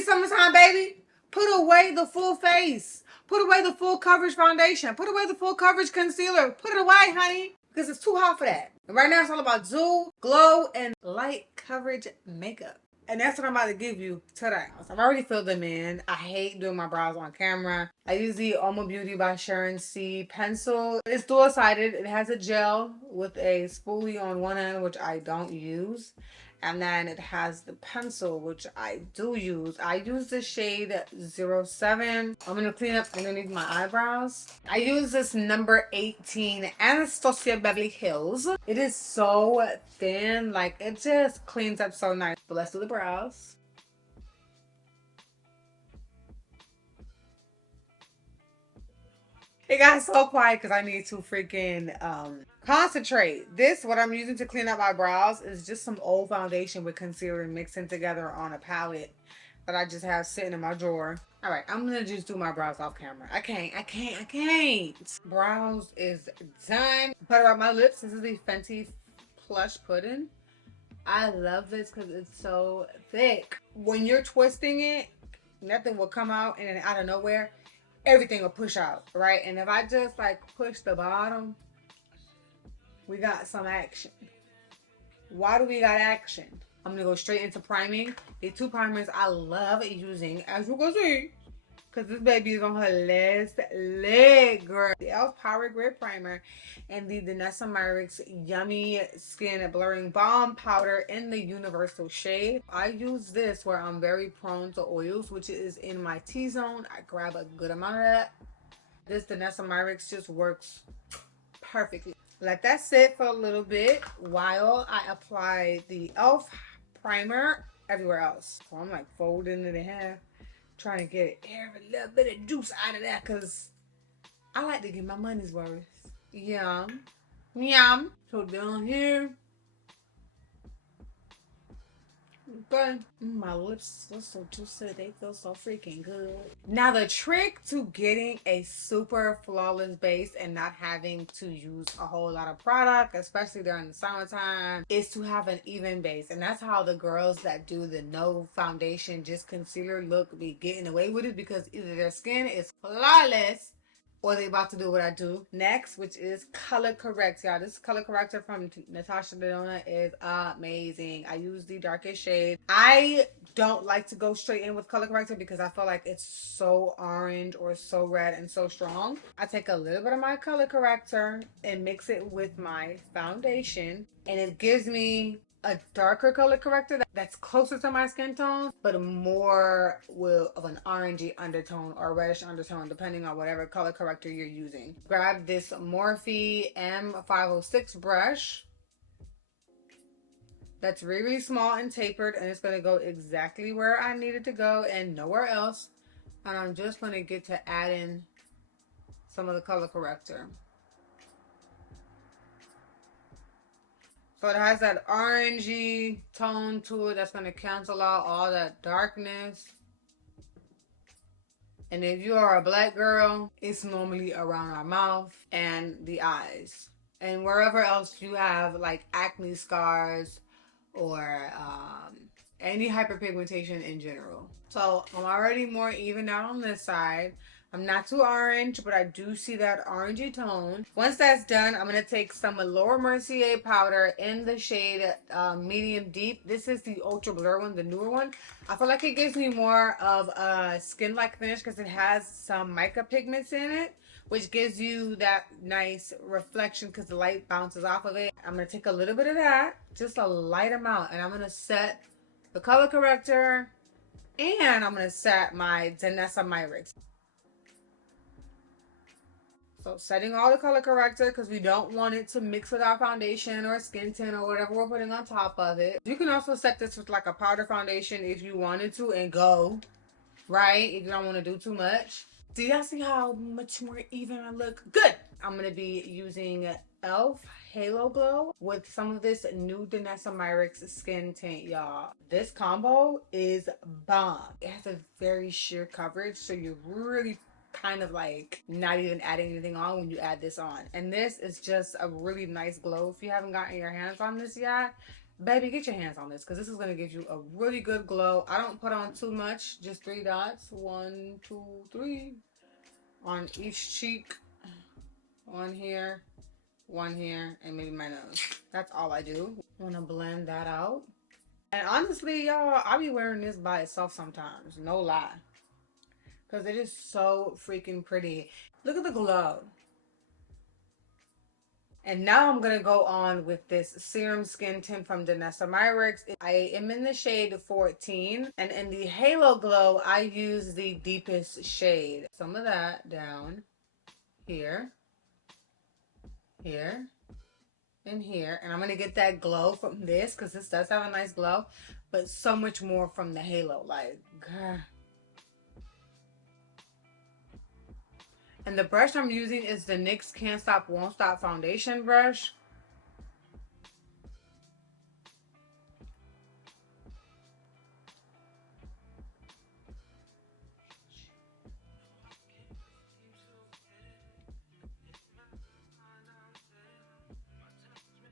It's summertime, baby. Put away the full face. Put away the full coverage foundation. Put away the full coverage concealer. Put it away, honey. Because it's too hot for that. And right now it's all about Zoom, glow, and light coverage makeup. And that's what I'm about to give you today. I've already filled them in. I hate doing my brows on camera. I use the Alma Beauty by Sharon C pencil. It's dual-sided. It has a gel with a spoolie on one end, which I don't use. And then it has the pencil, which I do use. I use the shade 07. I'm going to clean up underneath my eyebrows. I use this number 18 Anastasia Beverly Hills. It is so thin. Like, it just cleans up so nice. But let's do the brows. It got so quiet because I need to freaking concentrate. This, what I'm using to clean up my brows, is just some old foundation with concealer mixing together on a palette that I just have sitting in my drawer. All right, I'm gonna just do my brows off camera. I can't. Brows is done. Put around my lips. This is the Fenty Plush Pudding. I love this because it's so thick. When you're twisting it, nothing will come out, and then out of nowhere, everything will push out, right? And if I just like push the bottom, we got some action. Why do we got action? I'm gonna go straight into priming. The two primers I love using, as you can see, because this baby is on her last leg, girl. The e.l.f. Power Grip Primer and the Danessa Myricks Yummy Skin Blurring Balm Powder in the Universal shade. I use this where I'm very prone to oils, which is in my T-zone. I grab a good amount of that. This Danessa Myricks just works perfectly. Let that sit for a little bit while I apply the e.l.f. primer everywhere else. So I'm like folding it in half, trying to get every little bit of juice out of that because I like to get my money's worth. Yum. Yum. So down here. Okay. My lips feel so juicy. They feel so freaking good. Now the trick to getting a super flawless base and not having to use a whole lot of product, especially during the summertime, is to have an even base. And that's how the girls that do the no foundation, just concealer look be getting away with it, because either their skin is flawless or they about to do what I do next, which is color correct. Y'all, this color corrector from Natasha Denona is amazing. I use the darkest shade. I don't like to go straight in with color corrector because I feel like it's so orange or so red and so strong. I take a little bit of my color corrector and mix it with my foundation, and it gives me a darker color corrector that's closer to my skin tone, but more of an orangey undertone or reddish undertone, depending on whatever color corrector you're using. Grab this Morphe M506 brush that's really, really small and tapered, and it's going to go exactly where I need it to go and nowhere else. And I'm just going to get to add in some of the color corrector. So it has that orangey tone to it that's going to cancel out all that darkness. And if you are a black girl, it's normally around our mouth and the eyes. And wherever else you have like acne scars or any hyperpigmentation in general. So I'm already more even out on this side. I'm not too orange, but I do see that orangey tone. Once that's done, I'm going to take some Laura Mercier powder in the shade medium deep. This is the ultra blur one, the newer one. I feel like it gives me more of a skin-like finish because it has some mica pigments in it, which gives you that nice reflection because the light bounces off of it. I'm going to take a little bit of that, just a light amount, and I'm going to set the color corrector, and I'm going to set my Danessa Myricks. So setting all the color corrector because we don't want it to mix with our foundation or skin tint or whatever we're putting on top of it. You can also set this with like a powder foundation if you wanted to and go, right? If you don't want to do too much. Do y'all see how much more even I look? Good. I'm going to be using e.l.f. Halo Glow with some of this new Danessa Myricks skin tint, y'all. This combo is bomb. It has a very sheer coverage, so you're really kind of like not even adding anything on when you add this on. And this is just a really nice glow. If you haven't gotten your hands on this yet, Baby, get your hands on this because this is going to give you a really good glow. I don't put on too much, just 3 dots. 1, 2, 3 on each cheek. One here, one here, and maybe my nose. That's all I do. I want to blend that out. And honestly, y'all, I be wearing this by itself sometimes. No lie. Because it is so freaking pretty. Look at the glow. And now I'm going to go on with this Serum Skin Tint from Danessa Myricks. I am in the shade 14. And in the Halo Glow, I use the deepest shade. Some of that down here, here, and here. And I'm going to get that glow from this because this does have a nice glow. But so much more from the Halo. Like, God. And the brush I'm using is the NYX Can't Stop Won't Stop Foundation brush.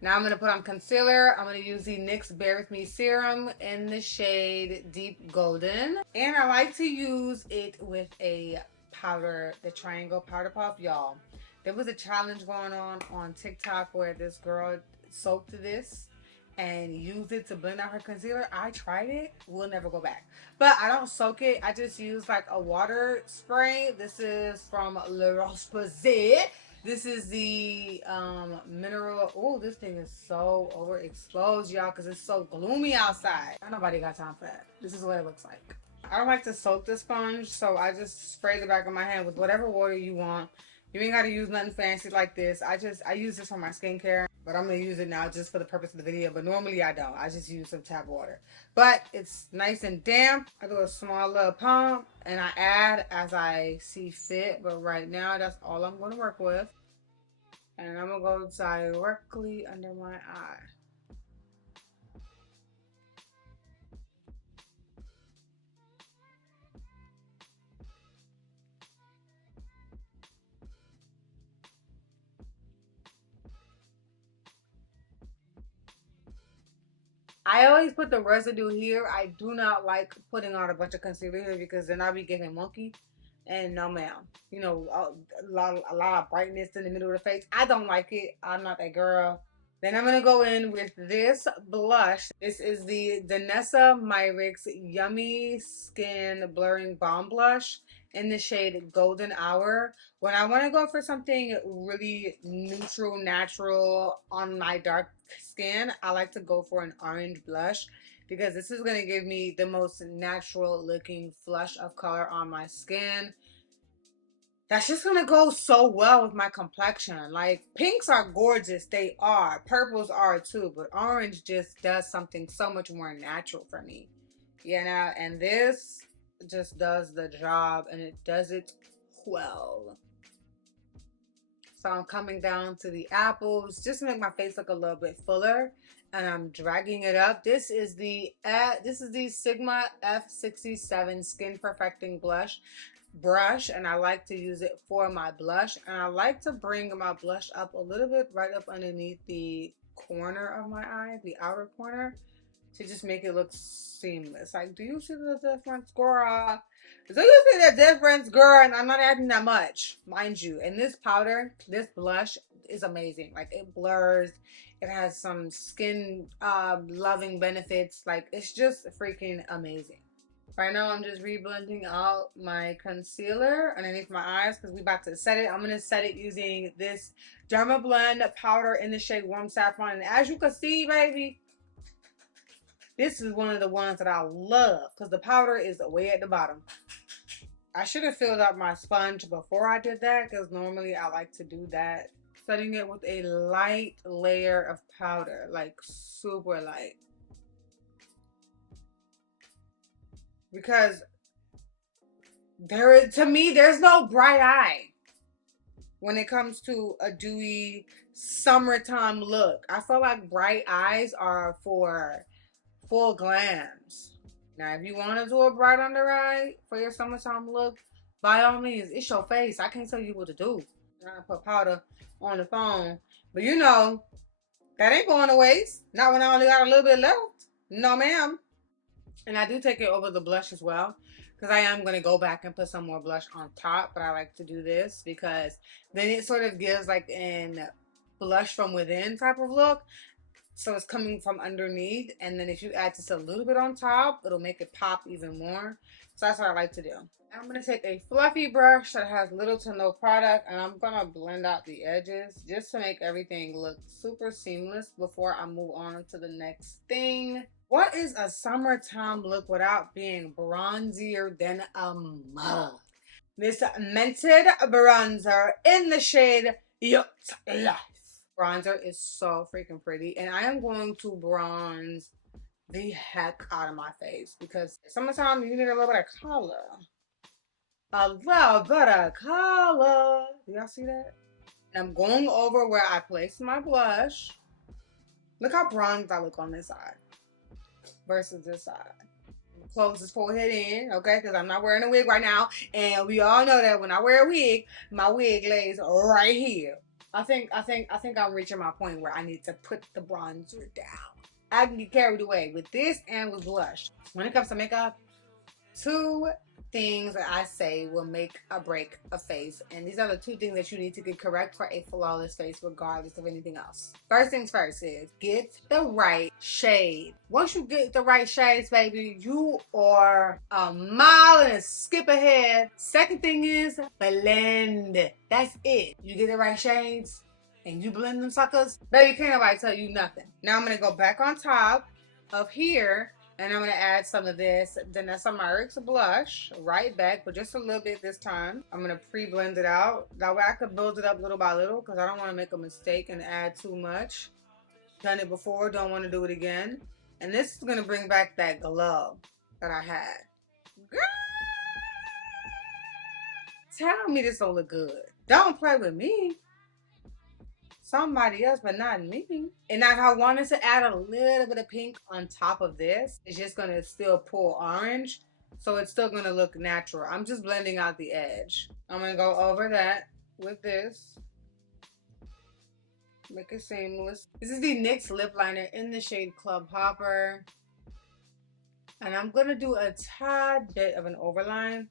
Now I'm going to put on concealer. I'm going to use the NYX Bare With Me Serum in the shade Deep Golden. And I like to use it with a powder, the Triangle Powder Puff. Y'all, there was a challenge going on TikTok where this girl soaked this and used it to blend out her concealer. I tried it. We'll never go back. But I don't soak it. I just use like a water spray. This is from Le Roche-Posay. This is the mineral. Oh, this thing is so overexposed, y'all, because it's so gloomy outside. Nobody got time for that. This is what it looks like. I don't like to soak the sponge, so I just spray the back of my hand with whatever water you want. You ain't got to use nothing fancy like this. I use this for my skincare, but I'm going to use it now just for the purpose of the video. But normally I don't. I just use some tap water. But it's nice and damp. I do a small little pump, and I add as I see fit. But right now, that's all I'm going to work with. And I'm going to go directly under my eye. I always put the residue here. I do not like putting on a bunch of concealer here because then I'll be getting wonky. And no, ma'am. You know, a lot of brightness in the middle of the face. I don't like it. I'm not that girl. Then I'm going to go in with this blush. This is the Danessa Myricks Yummy Skin Blurring Balm Blush in the shade Golden Hour. When I want to go for something really neutral, natural on my dark skin, I like to go for an orange blush because this is going to give me the most natural looking flush of color on my skin. That's just going to go so well with my complexion. Like, pinks are gorgeous. They are. Purples are too. But orange just does something so much more natural for me. You know, and this just does the job. And it does it well. So I'm coming down to the apples just to make my face look a little bit fuller. And I'm dragging it up. This is the Sigma F67 Skin Perfecting brush, and I like to use it for my blush. And I like to bring my blush up a little bit right up underneath the corner of my eye, the outer corner, to just make it look seamless. Like, do you see the difference, girl? Do you see the difference, girl? And I'm not adding that much, mind you. And this powder, this blush is amazing. Like, it blurs. It has some skin loving benefits. Like, it's just freaking amazing. Right now, I'm just reblending out my concealer underneath my eyes because we about to set it. I'm going to set it using this Derma Blend powder in the shade Warm Saffron. And as you can see, baby, this is one of the ones that I love because the powder is way at the bottom. I should have filled up my sponge before I did that because normally I like to do that. Setting it with a light layer of powder, like super light. Because to me, there's no bright eye when it comes to a dewy summertime look. I feel like bright eyes are for full glams. Now, if you want to do a bright under eye for your summertime look, by all means, it's your face. I can't tell you what to do. I put powder on the phone. But you know, That ain't going to waste. Not when I only got a little bit left. No, ma'am. And I do take it over the blush as well, because I am going to go back and put some more blush on top. But I like to do this because then it sort of gives like an blush from within type of look. So it's coming from underneath. And then if you add just a little bit on top, it'll make it pop even more. So that's what I like to do. I'm going to take a fluffy brush that has little to no product, and I'm going to blend out the edges just to make everything look super seamless before I move on to the next thing. What is a summertime look without being bronzier than a mug? This Mented bronzer in the shade Youth Life. Bronzer is so freaking pretty, and I am going to bronze the heck out of my face because summertime you need a little bit of color. A little bit of color. Do y'all see that? And I'm going over where I placed my blush. Look how bronzed I look on this side versus this side. Close this forehead in, okay? Because I'm not wearing a wig right now. And we all know that when I wear a wig, my wig lays right here. I think I'm reaching my point where I need to put the bronzer down. I can get carried away with this and with blush. When it comes to makeup, two things that I say will make or break a face, and these are the two things that you need to get correct for a flawless face regardless of anything else. First things first is get the right shade. Once you get the right shades, baby, you are a mile and a skip ahead. Second thing is blend. That's it. You get the right shades and you blend them suckers, baby, can't nobody tell you nothing. Now I'm gonna go back on top of here, and I'm going to add some of this Vanessa Marks blush right back, but just a little bit this time. I'm going to pre-blend it out. That way I could build it up little by little because I don't want to make a mistake and add too much. Done it before, don't want to do it again. And this is going to bring back that glow that I had. Girl! Tell me this don't look good. Don't play with me. Somebody else, but not me. And now if I wanted to add a little bit of pink on top of this, it's just gonna still pull orange. So it's still gonna look natural. I'm just blending out the edge. I'm gonna go over that with this. Make it seamless. This is the NYX lip liner in the shade Club Hopper. And I'm gonna do a tad bit of an overline.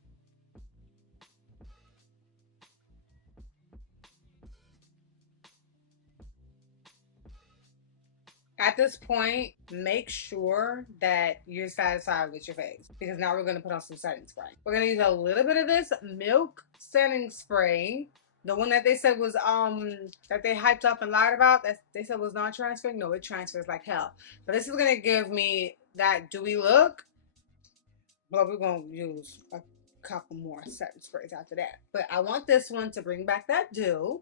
At this point, make sure that you're satisfied with your face because now we're going to put on some setting spray. We're going to use a little bit of this Milk setting spray. The one that they said was, that they hyped up and lied about, that they said was not transferring. No, it transfers like hell. But this is going to give me that dewy look. But we're going to use a couple more setting sprays after that. But I want this one to bring back that dew.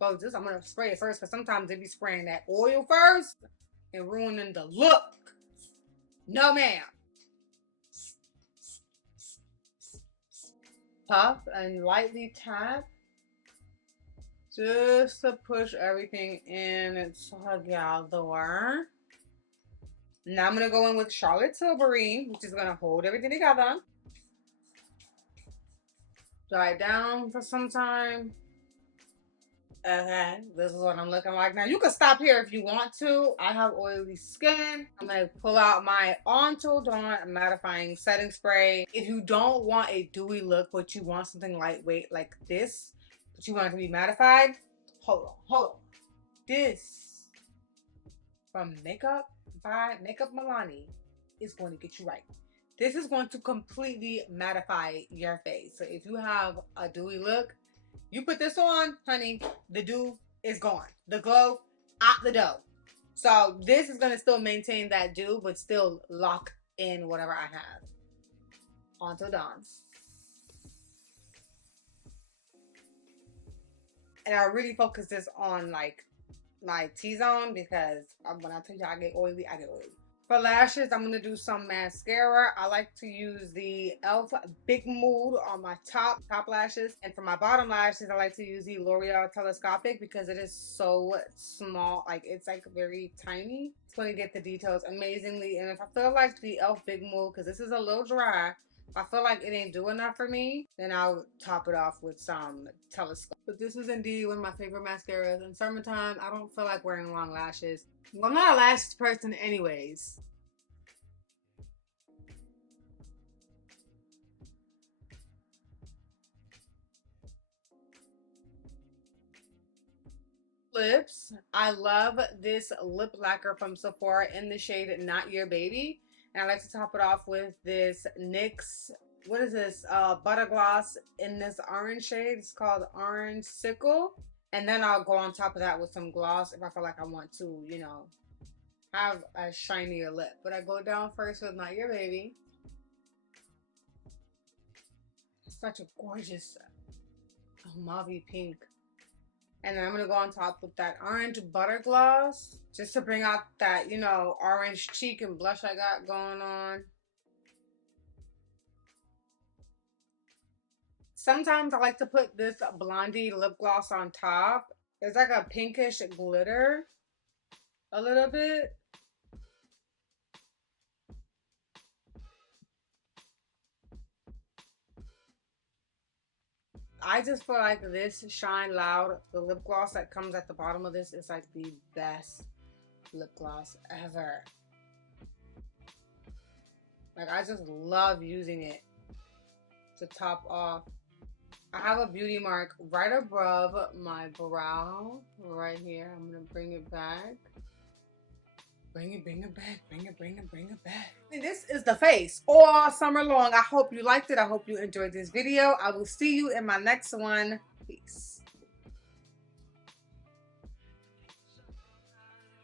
Well, this I'm gonna spray it first because sometimes they be spraying that oil first and ruining the look. No, ma'am. Puff and lightly tap just to push everything in together. Now I'm gonna go in with Charlotte Tilbury, which is gonna hold everything together. Dry it down for some time. Okay, this is what I'm looking like now. You can stop here if you want to. I have oily skin. I'm going to pull out my Until Dawn mattifying setting spray. If you don't want a dewy look, but you want something lightweight like this, but you want it to be mattified, hold on. This from Makeup by Makeup Milani is going to get you right. This is going to completely mattify your face. So if you have a dewy look, you put this on, honey, the dew is gone. The glow out the door. So this is going to still maintain that dew, but still lock in whatever I have. Until Dawn. And I really focus this on like my T-zone because when I tell you I get oily, I get oily. For lashes, I'm going to do some mascara. I like to use the e.l.f. Big Mood on my top lashes. And for my bottom lashes, I like to use the L'Oreal Telescopic because it is so small. Like, it's like very tiny. It's going to get the details amazingly. And if I feel like the e.l.f. Big Mood, because this is a little dry, I feel like it ain't doing enough for me, then I'll top it off with some telescope. But this is indeed one of my favorite mascaras. In summertime, I don't feel like wearing long lashes. Well, I'm not a lashes person anyways. Lips. I love this lip lacquer from Sephora in the shade Not Your Baby. And I like to top it off with this NYX, what is this? Butter gloss in this orange shade. It's called Orange Sickle. And then I'll go on top of that with some gloss if I feel like I want to, you know, have a shinier lip. But I go down first with Not Your Baby. Such a gorgeous mauvey pink. And then I'm going to go on top with that orange butter gloss. Just to bring out that, you know, orange cheek and blush I got going on. Sometimes I like to put this Blondie lip gloss on top. It's like a pinkish glitter. A little bit. I just feel like this Shine Loud, the lip gloss that comes at the bottom of this, is like the best lip gloss ever. Like, I just love using it to top off. I have a beauty mark right above my brow, right here. I'm gonna bring it back. Bring it back, bring it back. And this is the face all summer long. I hope you liked it. I hope you enjoyed this video. I will see you in my next one. Peace.